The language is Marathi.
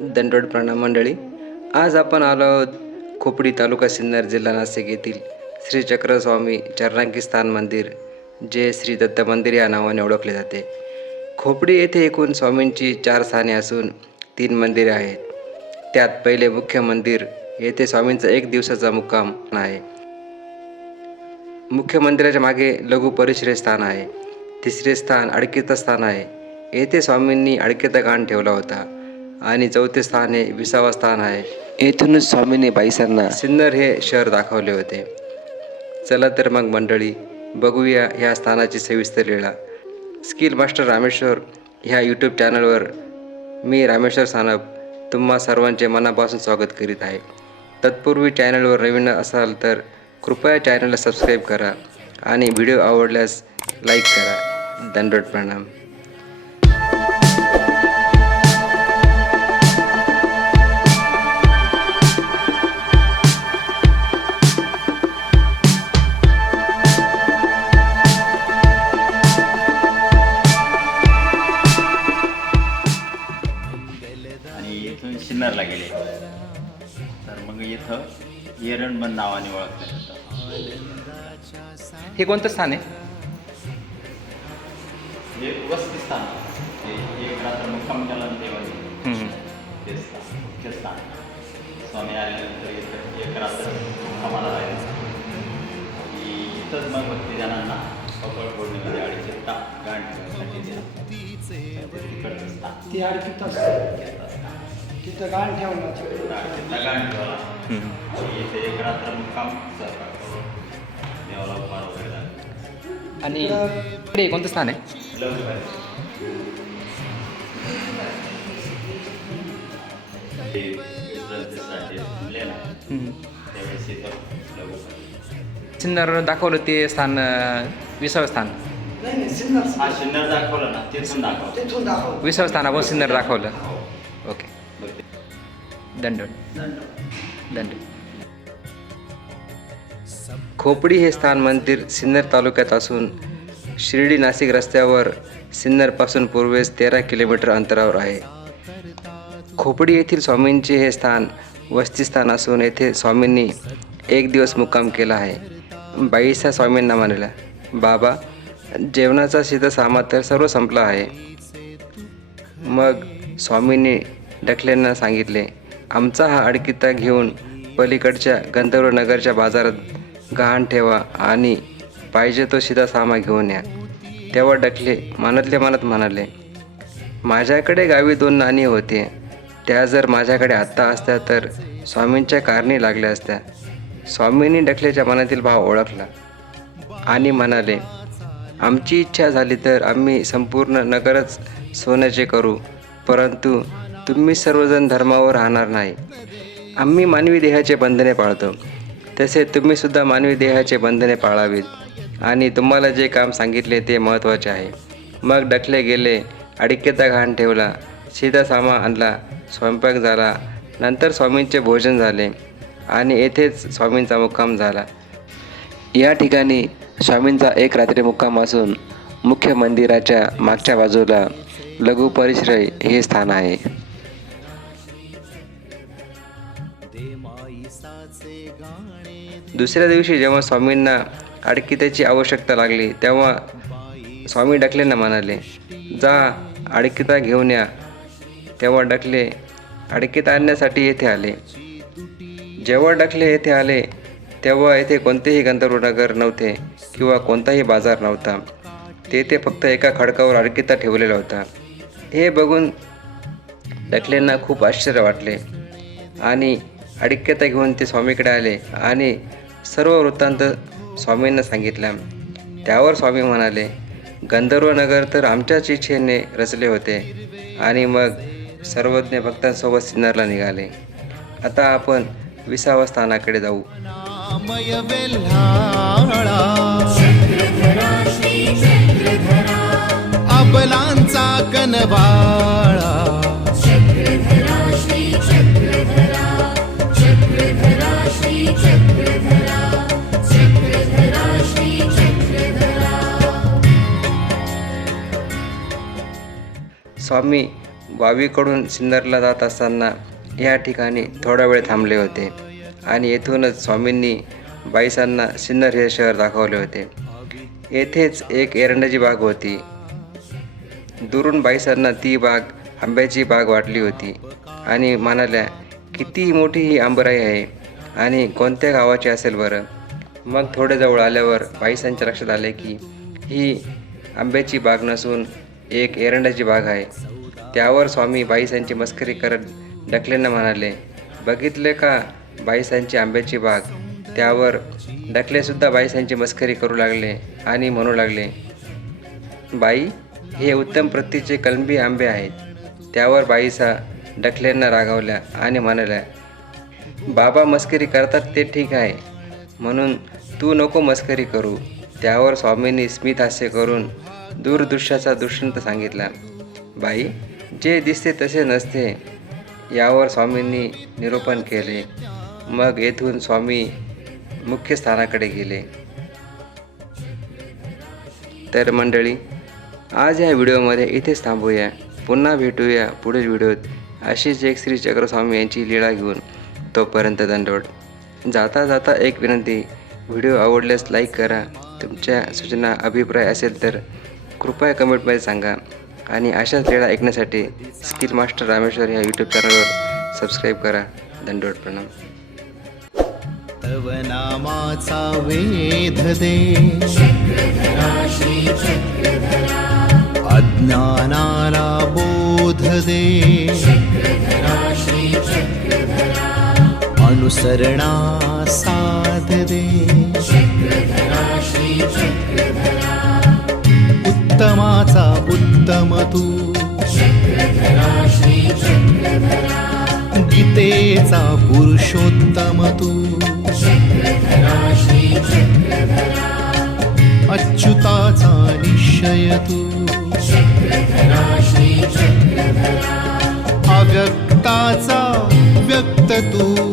दंडोड प्रणाम मंडळी. आज आपण आलो आहोत खोपडी तालुका सिन्नर जिल्हा नाशिक येथील श्री चक्रस्वामी चरणांकी स्थान मंदिर जे श्री दत्त मंदिर या नावाने ओळखले जाते. खोपडी येथे एकूण स्वामींची चार स्थाने असून तीन मंदिरे आहेत. त्यात पहिले मुख्य मंदिर येथे स्वामींचा एक दिवसाचा मुक्काम आहे. मुख्य मंदिराच्या मागे लघु परिश्रय स्थान आहे. तिसरे स्थान अडकिता स्थान आहे. येथे स्वामींनी अडकिता गाण ठेवला होता. आणि चौथे स्थान हे विसावा स्थान आहे. येथूनच स्वामींनी बाईसांना सिन्नर हे शहर दाखवले होते. चला तर मग मंडळी बघूया ह्या स्थानाची सविस्तर लीळा. स्किल मास्टर रामेश्वर ह्या यूट्यूब चॅनलवर मी रामेश्वर सानप तुम्हा सर्वांचे मनापासून स्वागत करीत आहे. तत्पूर्वी चॅनलवर नवीन असाल तर कृपया चॅनलला सबस्क्राईब करा आणि व्हिडिओ आवडल्यास लाईक करा. दंडोट प्रणाम. येरणबन नावाने ओळखलं जातं. हे कोणतं स्थान आहे? हे वस्ती स्थान. हे एक रात्र मुक्काम केला देवाने. ते स्थान मुख्य स्थान. स्वामी आल्यानंतर इथं एक रात्र मुक्कामाला राहिलं. आणि इथंच मग भक्तिजनांना कपळ पौर्णिमेच्या अडीचशे ताप गाण ठेवण्यासाठी दिलं. तिकडचं स्थान. ती असते. तिथं गाण ठेवला तिथं गाण ठेवला एक रात्र मुक्काम सहकार करून देवाला उपहार वगैरे झाला आणि पुढे कोणतं स्थान. आहे सिन्नर दाखवलं ते स्थान विसावं स्थान सिन्नर दाखवलं ना तिथून विसावं सिन्नर दाखवलं. ते. दंडोट दंड. खोपडी हे स्थान मंदिर सिन्नर तालुक्यात असून शिर्डी नाशिक रस्त्यावर सिन्नरपासून पूर्वेस तेरा किलोमीटर अंतरावर आहे. खोपडी येथील स्वामींचे हे स्थान वस्तीस्थान असून येथे स्वामींनी एक दिवस मुक्काम केला आहे. बाईसा स्वामींना मानला. बाबा जेवणाचा शीतसामा तर सर्व संपला आहे. मग स्वामींनी डकल्यांना सांगितले आमचा हा अडकिता घेऊन पलीकडच्या गंधर्वनगरच्या बाजारात गहाण ठेवा आणि पाहिजे तो सीतासामा घेऊन या. तेव्हा डकले मनातले मनात म्हणाले माझ्याकडे गावी दोन नाणी होते. त्या जर माझ्याकडे आत्ता असत्या तर स्वामींच्या कारणी लागल्या असत्या. स्वामींनी डकलेच्या मनातील भाव ओळखला आणि म्हणाले आमची इच्छा झाली तर आम्ही संपूर्ण नगरच सोन्याचे करू परंतु तुम्ही सर्वजण धर्मावर राहणार नाही. आम्ही मानवी देहाचे बंधने पाळतो. तसे तुम्ही सुद्धा मानवी देहाचे बंधने पाळावीत. आणि तुम्हाला जे काम सांगितले ते महत्त्वाचे आहे. मग डकले गेले अडिक्यता घाण ठेवला सीधा सामा आणला स्वयंपाक झाला नंतर स्वामींचे भोजन झाले आणि येथेच स्वामींचा मुक्काम झाला. या ठिकाणी स्वामींचा एक रात्री मुक्काम असून मुख्य मंदिराच्या मागच्या बाजूला लघु परिश्रय हे स्थान आहे. दुसऱ्या दिवशी जेव्हा स्वामींना अडकित्याची आवश्यकता लागली तेव्हा स्वामी डकलेंना म्हणाले जा अडकिता घेऊन या. तेव्हा डकले अडकिता आणण्यासाठी येथे आले. जेव्हा डकले येथे आले तेव्हा येथे कोणतेही गंधर्वनगर नव्हते किंवा कोणताही बाजार नव्हता. तेथे फक्त एका खडकावर अडकिता ठेवलेला होता हे बघून डकलेंना खूप आश्चर्य वाटले आणि अडक्यता घेऊन ते स्वामीकडे आले आणि सर्व वृत्तांत स्वामींना सांगितला. त्यावर स्वामी म्हणाले गंधर्वनगर तर आमच्याच इच्छेने रचले होते आणि मग सर्वज्ञ भक्तांसोबत सिन्नरला निघाले. आता आपण विसावा स्थानाकडे जाऊ. नामय स्वामी वावीकडून सिन्नरला जात असताना या ठिकाणी थोडा वेळ थांबले होते आणि येथूनच स्वामींनी बाईसांना सिन्नर हे शहर दाखवले होते. येथेच एक एरंडाची बाग होती. दुरून बाईसांना ती बाग आंब्याची बाग वाटली होती आणि म्हणाल्या किती मोठी ही आंबराई आहे आणि कोणत्या गावाची असेल बरं? मग थोडे जवळ आल्यावर बाईसांच्या लक्षात आले की ही आंब्याची बाग नसून एक एरंडाची बाग आहे. त्यावर स्वामी बाईसांची मस्करी करत डकलेंना म्हणाले बघितले का बाईसांची आंब्याची बाग? त्यावर डकलेसुद्धा बाईसांची मस्करी करू लागले आणि म्हणू लागले बाई हे उत्तम प्रतीचे कलंबी आंबे आहेत. त्यावर बाईसा डकलेंना रागावल्या आणि म्हणाल्या बाबा मस्करी करतात ते ठीक आहे. म्हणून तू नको मस्करी करू. त्यावर स्वामींनी स्मितहास्य करून दूरदृश्याचा दृष्टांत सांगितला. बाई जे दिसते तसे नसते. यावर स्वामींनी निरूपण केले. मग येथून स्वामी मुख्य स्थानाकडे गेले. तर मंडळी आज या व्हिडिओमध्ये इथेच थांबूया. पुन्हा भेटूया पुढील व्हिडिओत. अशीच एक श्री चक्रस्वामी यांची लीळा घेऊन तोपर्यंत दंडवड जाता जाता एक विनंती. व्हिडिओ आवडल्यास लाईक करा. तुमच्या सूचना अभिप्राय असेल तर कृपया कमेंटमध्ये सांगा. आणि अशाच वेळा ऐकण्यासाठी स्किल मास्टर रामेश्वर या यूट्यूब चॅनलवर सबस्क्राईब करा. दंडवट प्रणाम. तव नामाचा वेध दे. अज्ञानाला बोध दे. अनुसरणा साध दे. उत्तमाचा उत्तम तू. गीतेचा पुरुषोत्तम तू. अच्युताचा निश्चय तू. अव्यक्ताचा व्यक्त तू.